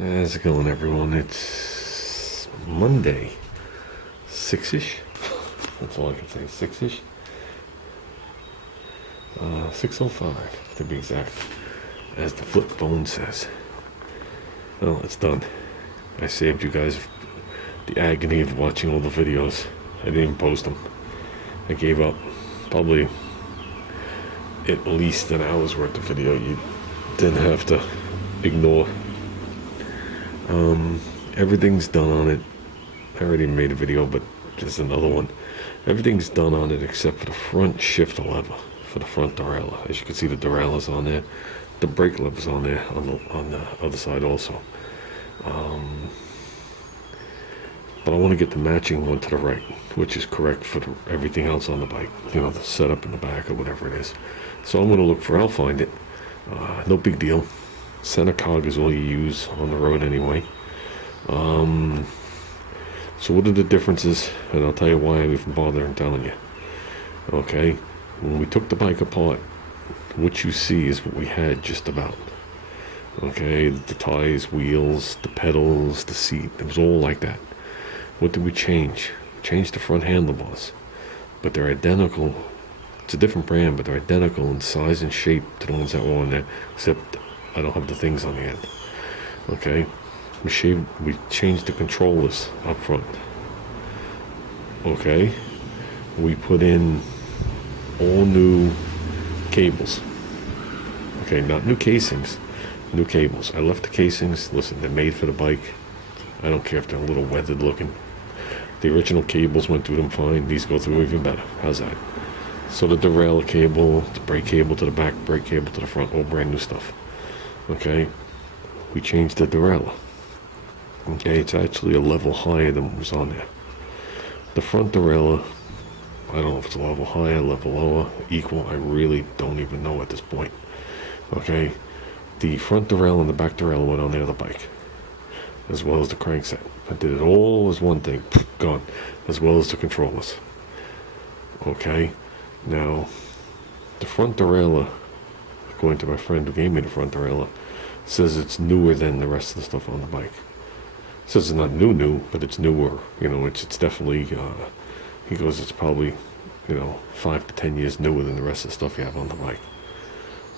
How's it going, everyone? It's Monday, 6-ish. That's all I can say, 6-ish. 6:05 to be exact, as the flip phone says. Well, it's done. I saved you guys the agony of watching all the videos. I didn't even post them. I gave up. Probably at least an hour's worth of video you didn't have to ignore. Everything's done on it. I already made a video, but just another one. Everything's done on it except for the front shifter lever for the front derailleur. As you can see, the derailleur's on there. The brake lever's on there on the other side also. But I want to get the matching one to the right, which is correct for everything else on the bike. You know, the setup in the back or whatever it is. So I'm going to look for it. I'll find it. No big deal. Center cog is all you use on the road anyway. So what are the differences? And I'll tell you why I'm even bothering telling you. Okay, when we took the bike apart, what you see is what we had just about. Okay, the tires, wheels, the pedals, the seat, it was all like that. What did we change? We changed the front handlebars, but they're identical. It's a different brand, but they're identical in size and shape to the ones that were on there, except I don't have the things on the end. Okay, we changed the controllers up front. Okay, we put in all new cables. Okay, not new casings, new cables. I left the casings, listen, they're made for the bike. I don't care if they're a little weathered looking. The original cables went through them fine. These go through even better. How's that? So the derailleur cable, the brake cable to the back, brake cable to the front, all brand new stuff. Okay, we changed the derailleur. Okay, it's actually a level higher than what was on there. The front derailleur, I don't know if it's a level higher, level lower, equal. I really don't even know at this point. Okay, the front derailleur and the back derailleur went on the other bike, as well as the crankset. I did it all as one thing, gone, as well as the controllers. Okay, now the front derailleur, according to my friend who gave me the front derailleur, says it's newer than the rest of the stuff on the bike. It says it's not new, but it's newer. You know, it's definitely, he goes, it's probably, 5 to 10 years newer than the rest of the stuff you have on the bike.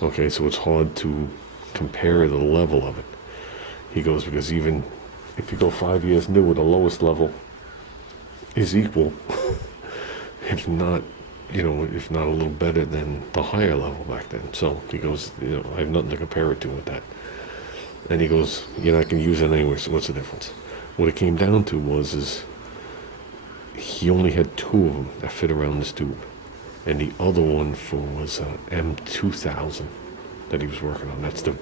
Okay, so it's hard to compare the level of it. He goes, because even if you go 5 years newer, the lowest level is equal, if not a little better than the higher level back then. So he goes, I have nothing to compare it to with that. And he goes, you're not going to use it anyway, so what's the difference? What it came down to is he only had 2 of them that fit around this tube. And the other one was M500 that he was working on. That's the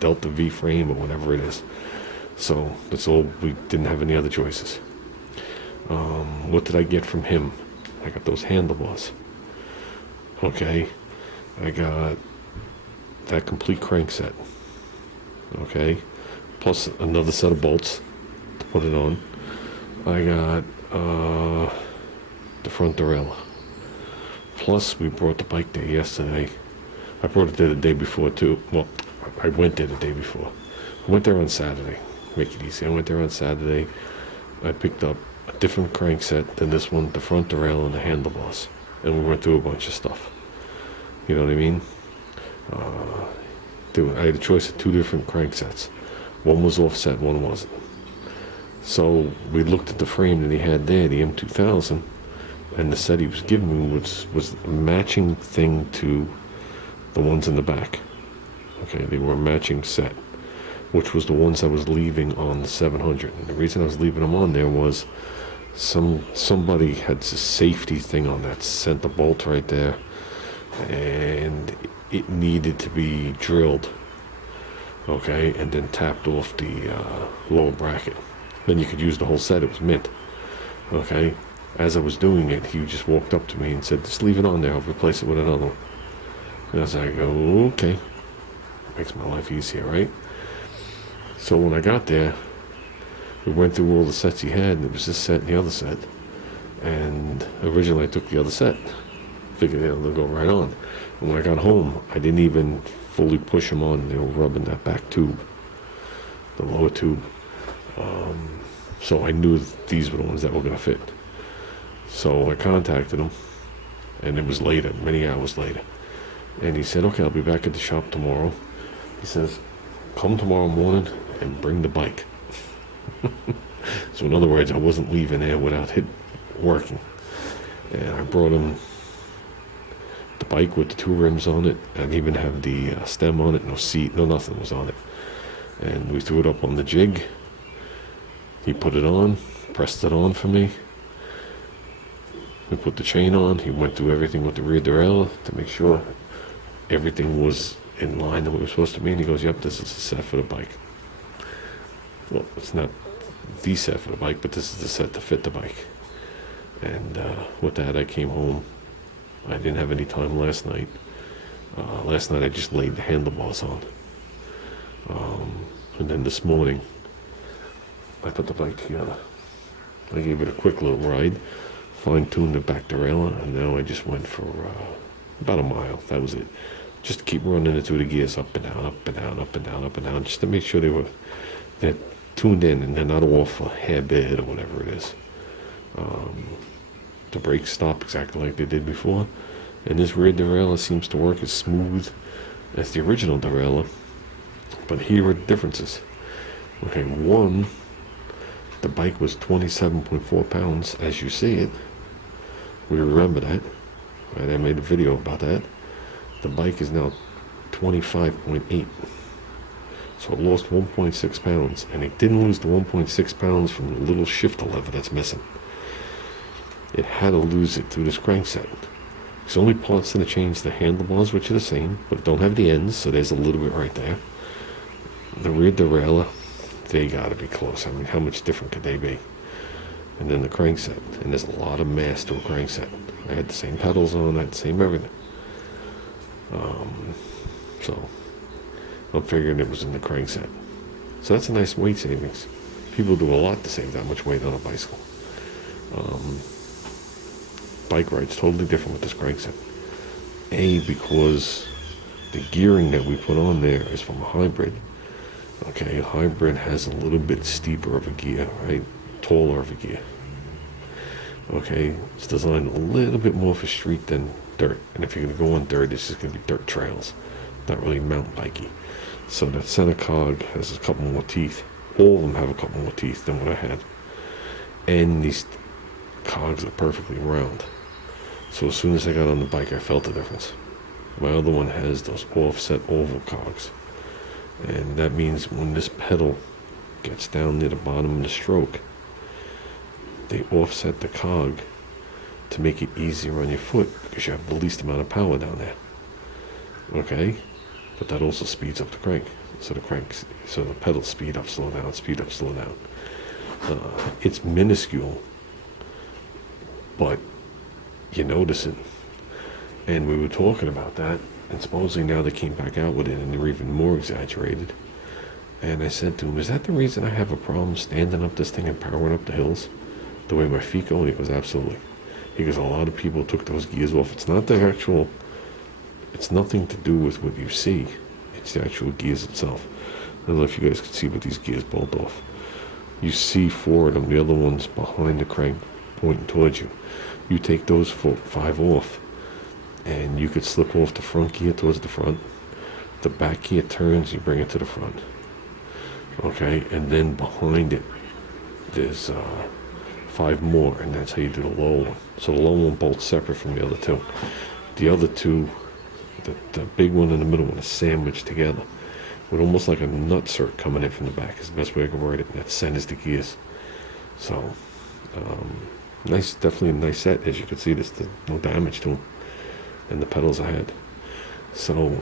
Delta V frame or whatever it is. So that's all. We didn't have any other choices. What did I get from him? I got those handlebars. Okay, I got that complete crankset. Okay, plus another set of bolts to put it on. I got the front derailleur. Plus, we brought the bike there yesterday. I brought it there the day before too. Well, I went there the day before. I went there on Saturday. Make it easy. I went there on Saturday. I picked up a different crankset than this one, the front derailleur and the handlebars. And we went through a bunch of stuff. You know what I mean? I had a choice of 2 different cranksets. One was offset, one wasn't. So we looked at the frame that he had there, the M2000, and the set he was giving me was a matching thing to the ones in the back. Okay, they were a matching set, which was the ones I was leaving on the 700. And the reason I was leaving them on there was somebody had a safety thing on that, sent the bolt right there, and it needed to be drilled, okay, and then tapped off the lower bracket. Then you could use the whole set. It was mint. Okay, as I was doing it, he just walked up to me and said, just leave it on there, I'll replace it with another one. And I was like, oh, okay, makes my life easier, right? So when I got there, we went through all the sets he had, and it was this set and the other set. And originally I took the other set, figured they'll go right on. And when I got home, I didn't even fully push them on. They were rubbing that back tube. the lower tube. So I knew these were the ones that were going to fit. So I contacted him, and it was later, many hours later. And he said, okay, I'll be back at the shop tomorrow. He says, come tomorrow morning and bring the bike. So in other words, I wasn't leaving there without it working. And I brought him the bike with the 2 rims on it. I didn't even have the stem on it, no seat, no nothing was on it. And we threw it up on the jig. He put it on, pressed it on for me. We put the chain on. He went through everything with the rear derailleur to make sure everything was in line that we were supposed to be. And he goes, yep, this is the set for the bike. Well, it's not the set for the bike, but this is the set to fit the bike. And with that, I came home. I didn't have any time last night. Last night, I just laid the handlebars on. And then this morning, I put the bike together. I gave it a quick little ride, fine-tuned the back derailleur, and now I just went for about a mile. That was it. Just to keep running it through the gears up and down, up and down, up and down, up and down, just to make sure they're tuned in and they're not off a hair bit or whatever it is. The brakes stop exactly like they did before, and this rear derailleur seems to work as smooth as the original derailleur. But here are the differences. Okay, one, the bike was 27.4 pounds, as you see it. We remember that, right? I made a video about that. The bike is now 25.8. So it lost 1.6 pounds, and it didn't lose the 1.6 pounds from the little shifter lever that's missing. It had to lose it through this crankset. There's only parts that change: the handlebars, which are the same, but don't have the ends, so there's a little bit right there. The rear derailleur, they gotta be close. I mean, how much different could they be? And then the crankset, and there's a lot of mass to a crankset. I had the same pedals on, I had the same everything. So I'm figuring it was in the crankset. So that's a nice weight savings. People do a lot to save that much weight on a bicycle. Bike ride's totally different with this crankset. Because the gearing that we put on there is from a hybrid. Okay, a hybrid has a little bit steeper of a gear, right? Taller of a gear. Okay, it's designed a little bit more for street than dirt. And if you're going to go on dirt, it's just going to be dirt trails. Not really mountain bikey. So that center cog has a couple more teeth. All of them have a couple more teeth than what I had. And these cogs are perfectly round. So as soon as I got on the bike, I felt the difference. My other one has those offset oval cogs. And that means when this pedal gets down near the bottom of the stroke, they offset the cog to make it easier on your foot because you have the least amount of power down there. Okay? But that also speeds up the crank. So the pedals speed up, slow down, speed up, slow down. It's minuscule, but you notice it. And we were talking about that, and supposedly now they came back out with it and they're even more exaggerated. And I said to him, is that the reason I have a problem standing up this thing and powering up the hills the way my feet go? And he goes, absolutely. He goes, a lot of people took those gears off. It's not the actual, it's nothing to do with what you see. It's the actual gears itself. I don't know if you guys can see, but these gears bolt off. You see 4 of them, the other one's behind the crank pointing towards you. You take those 5 off, and you could slip off the front gear towards the front. The back gear turns, you bring it to the front. Okay, and then behind it, there's 5 more, and that's how you do the low one. So the low one bolts separate from the other 2. The other 2, the big one and the middle one, is sandwiched together with almost like a nutsert coming in from the back is the best way I can word it, and that centers the gears. So, nice, definitely a nice set. As you can see, there's no damage to them, and the pedals I had. So,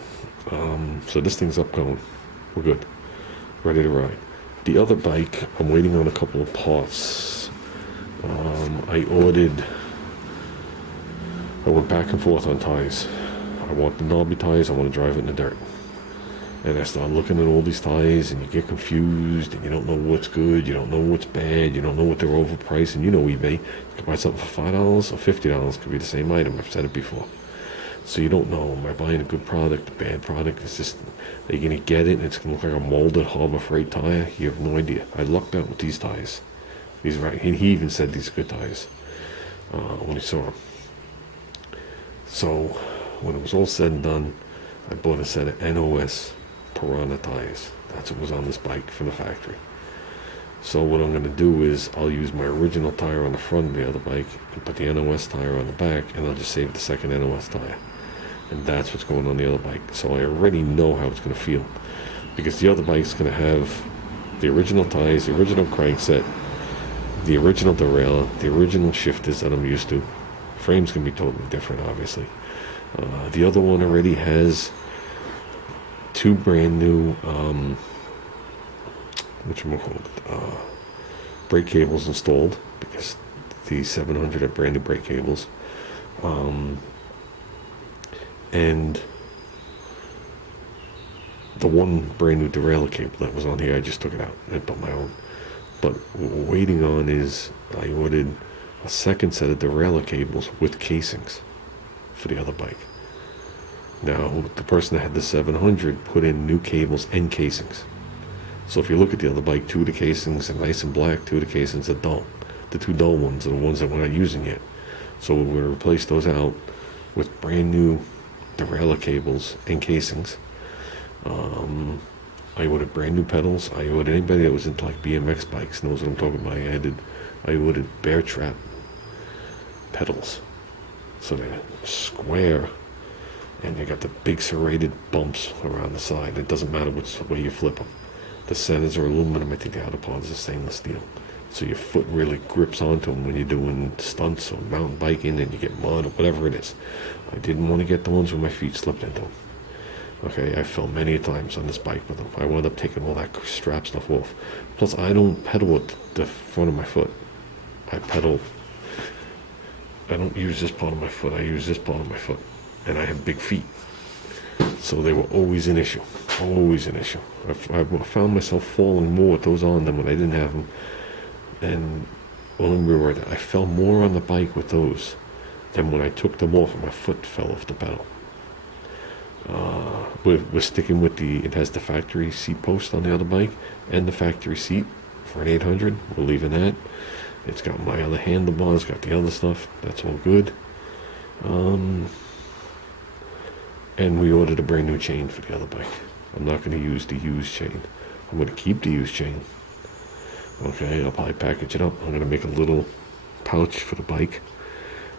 so this thing's up going. We're good, ready to ride. The other bike, I'm waiting on a couple of parts. I went back and forth on tires. I want the knobby tires, I want to drive it in the dirt. And I started looking at all these tires, and you get confused, and you don't know what's good, you don't know what's bad, you don't know what they're overpriced. And you know eBay, you can buy something for $5 or $50, could be the same item. I've said it before. So you don't know, am I buying a good product, a bad product? It's just, are you going to get it and it's going to look like a molded Harbor Freight tire? You have no idea. I lucked out with these tires. These right. He even said these are good tires when he saw them. So when it was all said and done, I bought a set of NOS Piranha tires. That's what was on this bike from the factory. So what I'm going to do is I'll use my original tire on the front of the other bike and put the NOS tire on the back, and I'll just save the second NOS tire. And that's what's going on the other bike. So I already know how it's going to feel, because the other bike's going to have the original tires, the original crankset, the original derailleur, the original shifters that I'm used to. Frame's going to be totally different, obviously. The other one already has two brand new brake cables installed, because the 700 had brand new brake cables. And the one brand new derailleur cable that was on here, I just took it out and put my own. But what we're waiting on is I ordered a second set of derailleur cables with casings for the other bike. Now, the person that had the 700 put in new cables and casings. So if you look at the other bike, two of the casings are nice and black, two of the casings are dull. The two dull ones are the ones that we're not using yet. So we're going to replace those out with brand new derailleur cables and casings. I ordered brand new pedals. I ordered, anybody that was into like BMX bikes knows what I'm talking about. I ordered bear trap pedals. So they're square, and they got the big serrated bumps around the side. It doesn't matter which way you flip them. The centers are aluminum. I think the outer part is stainless steel. So your foot really grips onto them when you're doing stunts or mountain biking and you get mud or whatever it is. I didn't want to get the ones where my feet slipped into them. Okay, I fell many times on this bike with them. I wound up taking all that strap stuff off. Plus, I don't pedal with the front of my foot. I don't use this part of my foot. I use this part of my foot. And I have big feet. So they were always an issue. Always an issue. I found myself falling more with those on than when I didn't have them. And, well, let me reword that. I fell more on the bike with those than when I took them off and my foot fell off the pedal. We're sticking with it has the factory seat post on the other bike and the factory seat for an 800. We're leaving that. It's got my other handlebars, got the other stuff. That's all good. And we ordered a brand new chain for the other bike. I'm not going to use the used chain. I'm going to keep the used chain. Okay, I'll probably package it up. I'm going to make a little pouch for the bike.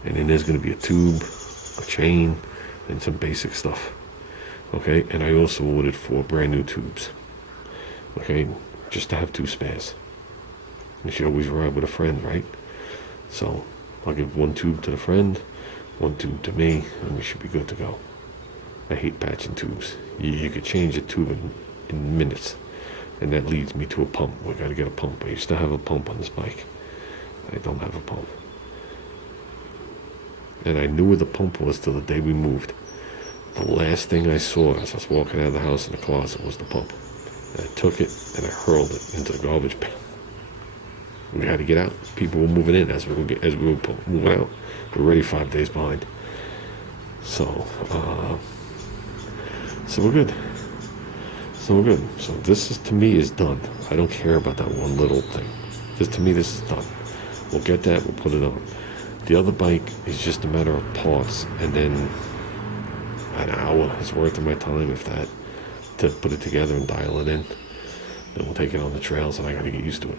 And then there's going to be a tube, a chain, and some basic stuff. Okay, and I also ordered 4 brand new tubes. Okay, just to have 2 spares. You should always ride with a friend, right? So I'll give 1 tube to the friend, 1 tube to me, and we should be good to go. I hate patching tubes. You could change a tube in minutes. And that leads me to a pump. We got to get a pump. I used to have a pump on this bike. I don't have a pump. And I knew where the pump was till the day we moved. The last thing I saw as I was walking out of the house in the closet was the pump. And I took it and I hurled it into the garbage bin. We had to get out. People were moving in as we were moving out. We were already 5 days behind. So we're good. So this is, to me, is done. I don't care about that one little thing. To me, this is done. We'll get that. We'll put it on. The other bike is just a matter of parts, and then an hour is worth of my time, if that, to put it together and dial it in. Then we'll take it on the trails, and I got to get used to it.